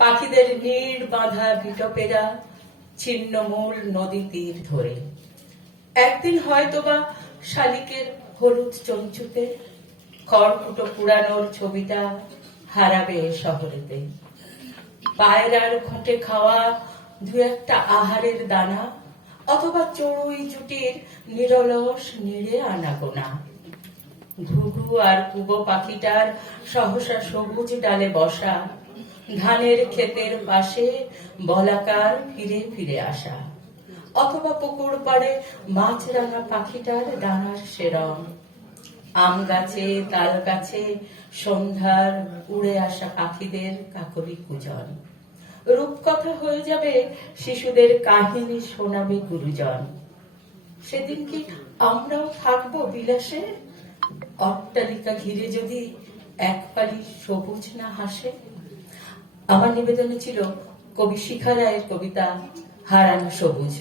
পাখিদের নীড় বাঁধা বিটপেরা ছিন্নমূল নদী তীর ধরে। একদিন হয়তোবা শালিকের হলুদ চঞ্চুতে, খড়কুটো পুরানোর ছবিটা হারাবে শহরেতে। পায়রার ঘটে খাওয়া দু একটা আহারের দানা, অথবা চড়ুই জুটির নিরলস নিড়ে আনাগোনা ঘুঘু আর কুবো পাখিটার সহসা সবুজ ডালে বসা ধানের ক্ষেতের পাশে বলাকার ফিরে ফিরে আসা। অথবা পুকুর পাড়ে মাছরাঙা পাখিটার ডানার সেরম আম গাছে, তাল গাছে সন্ধ্যার উড়ে আসা পাখিদের কাকলি কুজন। রূপকথা হয়ে যাবে শিশুদের কাহিনী শোনাবে গুরুজন। সেদিন কি আমরাও থাকব বিলাসে? অট্টালিকা ঘিরে যদি এক পালি সবুজ না হাসে? আমার নিবেদনে ছিল কবি শিখা রায়ের কবিতা হারানো সবুজ।